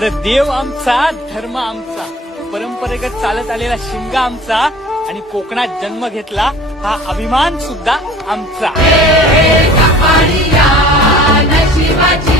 अरे देव आमचा, धर्म आमचा, परंपरेगत चालत आलेला शिंगा आमचा आणि कोकणात जन्म घेतला हा अभिमान सुद्धा आमचा. नशिबाची